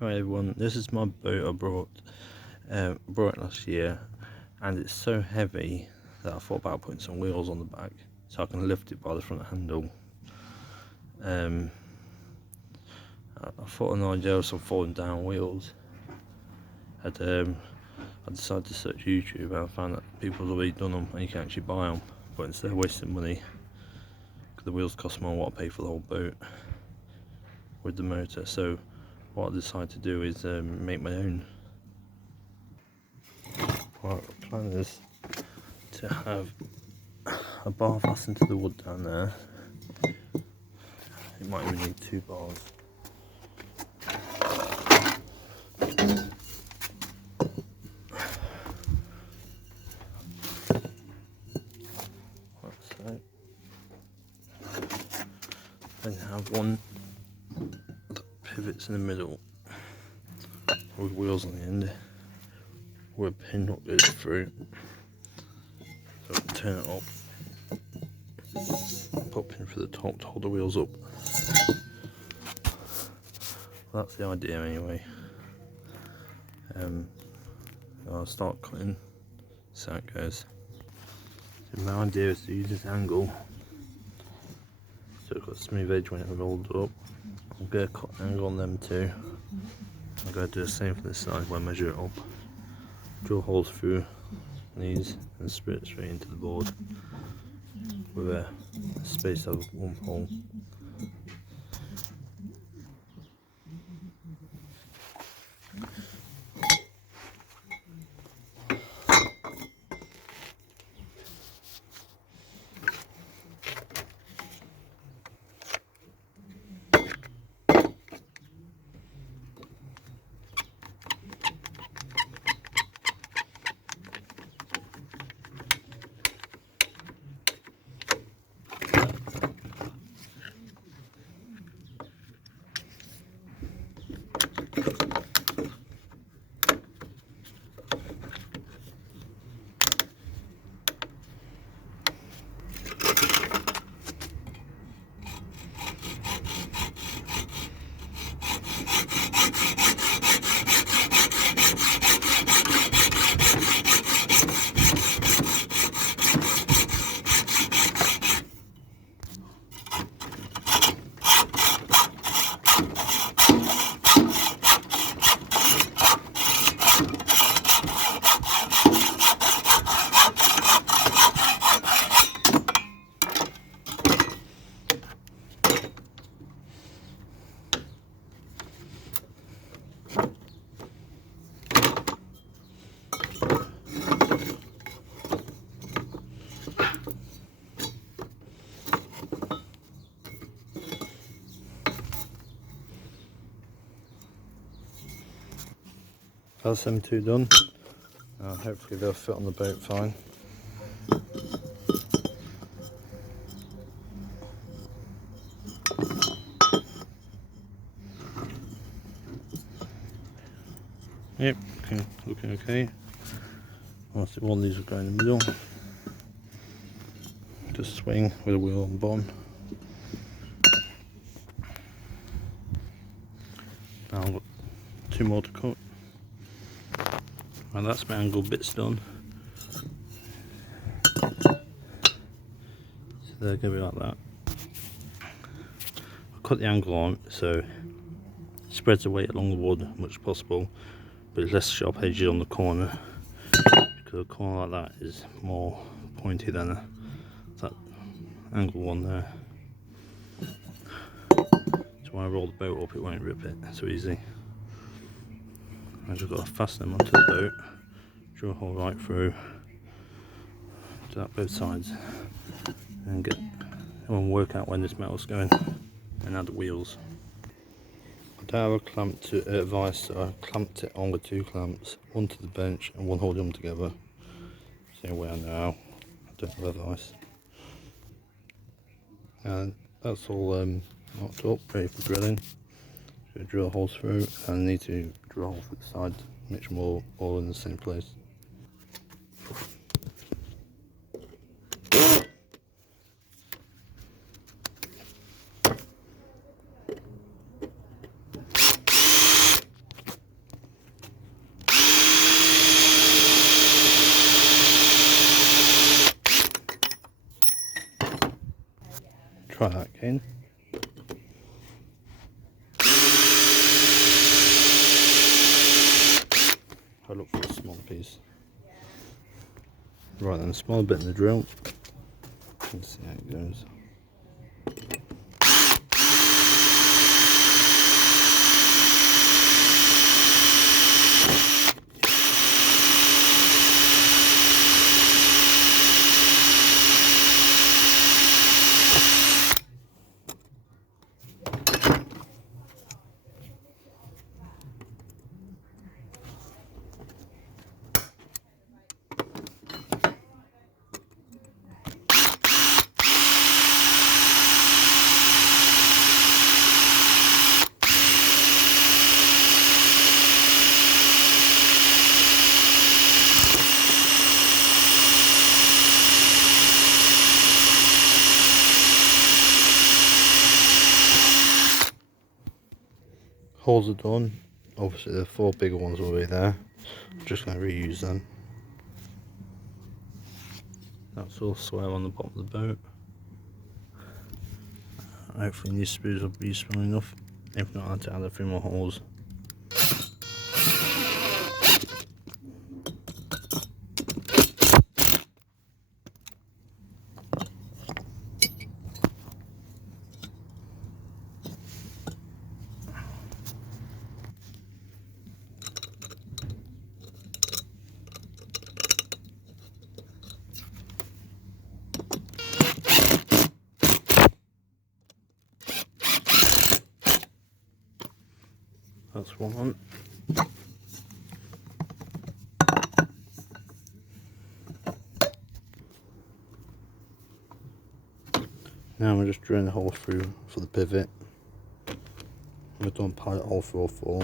Right everyone, this is my boat I brought it last year, and it's so heavy that I thought about putting some wheels on the back so I can lift it by the front handle. I thought an idea of some falling down wheels. I decided to search YouTube and I found that people have already done them and you can actually buy them, but instead of wasting money, because the wheels cost more than what I pay for the whole boat with the motor. So what I decided to do is make my own. Right, the plan is to have a bar fastened to the wood down there. It might even need 2 bars. Like so. Then have one that pivots in the middle with wheels on the end, where a pin that goes through. So I can turn it up, put a pin through the top to hold the wheels up. That's the idea anyway. I'll start cutting, so it goes. So my idea is to use this angle, so it's got a smooth edge when it rolls up. I'll get a cut angle on them too. I'm going to do the same for this side when I measure it up. Drill holes through these and screw it straight into the board with a space of 1 hole. That's them 2 done. Hopefully they'll fit on the boat fine. Yep, looking okay. Honestly, one of these will go in the middle. Just swing with a wheel on the bottom. Now I've got 2 more to cut. And that's my angle bits done. So they're going to be like that. I cut the angle on so it spreads the weight along the wood as much as possible, but it's less sharp edges on the corner, because a corner like that is more pointy than that angle one there. So when I roll the boat up, it won't rip it so easy. I've just got to fasten them onto the boat, drill a hole right through, do that both sides, and work out when this metal's going, and add the wheels. I don't have a clamp to vise, so I clamped it on with 2 clamps, one to the bench and one holding them together. Same way I know how. I don't have a vise. And that's all marked up, ready for drilling. So drill holes through, and I need to drill holes through the side to make sure we're all in the same place. Try that again. I look for a small piece. Right then, small bit in the drill. Let's see how it goes. Holes are done. Obviously the 4 bigger ones will be there. I'm just going to reuse them. That's all swell on the bottom of the boat. Hopefully these screws will be useful enough. If not, I'll have to add a few more holes. That's one. Now we're just drilling a hole through for the pivot. We've done pilot hole for all 4.